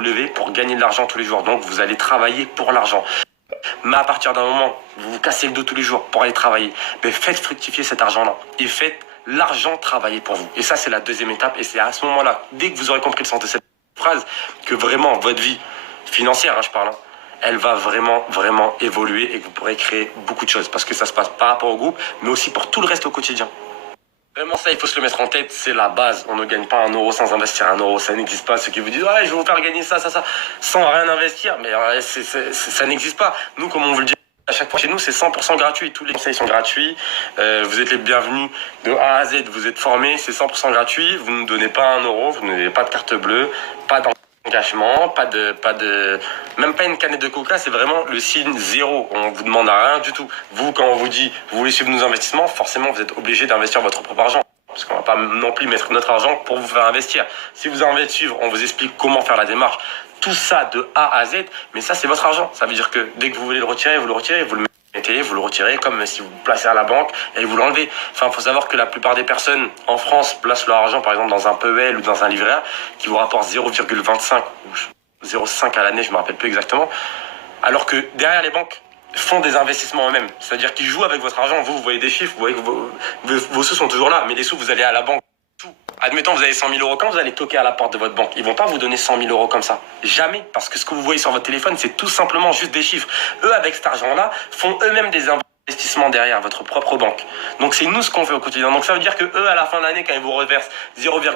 vous levez pour gagner de l'argent tous les jours. Donc, vous allez travailler pour l'argent. Mais à partir d'un moment, vous vous cassez le dos tous les jours pour aller travailler. Mais faites fructifier cet argent-là. Et faites l'argent travailler pour vous. Et ça, c'est la deuxième étape. Et c'est à ce moment-là, dès que vous aurez compris le sens de cette phrase, que vraiment, votre vie financière, je parle, elle va vraiment, vraiment évoluer et que vous pourrez créer beaucoup de choses. Parce que ça se passe par rapport au groupe, mais aussi pour tout le reste au quotidien. Vraiment, ça, il faut se le mettre en tête, c'est la base. On ne gagne pas 1 euro sans investir 1 euro. Ça n'existe pas. Ceux qui vous disent, ouais, je vais vous faire gagner ça, sans rien investir. Mais ça n'existe pas. Nous, comme on vous le dit à chaque fois, chez nous, c'est 100% gratuit. Tous les conseils sont gratuits. Vous êtes les bienvenus de A à Z. Vous êtes formés, c'est 100% gratuit. Vous ne donnez pas 1 euro, vous n'avez pas de carte bleue, pas d'engagement, même pas une canette de coca, c'est vraiment le signe zéro. On vous demande à rien du tout. Vous, quand on vous dit, vous voulez suivre nos investissements, forcément, vous êtes obligé d'investir votre propre argent. Parce qu'on va pas non plus mettre notre argent pour vous faire investir. Si vous avez envie de suivre, on vous explique comment faire la démarche. Tout ça de A à Z, mais ça, c'est votre argent. Ça veut dire que dès que vous voulez le retirer, vous le retirez, vous le mettez, vous le retirez, comme si vous le placez à la banque et vous l'enlevez. Enfin, il faut savoir que la plupart des personnes en France placent leur argent, par exemple, dans un PEL ou dans un livret A, qui vous rapporte 0,25 ou 0,5 à l'année, je me rappelle plus exactement. Alors que derrière les banques font des investissements eux-mêmes. C'est-à-dire qu'ils jouent avec votre argent. Vous voyez des chiffres, vous voyez que vos sous sont toujours là, mais les sous, vous allez à la banque. Admettons, vous avez 100 000 euros, quand vous allez toquer à la porte de votre banque, ils vont pas vous donner 100 000 euros comme ça. Jamais. Parce que ce que vous voyez sur votre téléphone, c'est tout simplement juste des chiffres. Eux, avec cet argent-là, font eux-mêmes des investissements derrière votre propre banque. Donc, c'est nous ce qu'on fait au quotidien. Donc, ça veut dire que eux, à la fin de l'année, quand ils vous reversent 0,5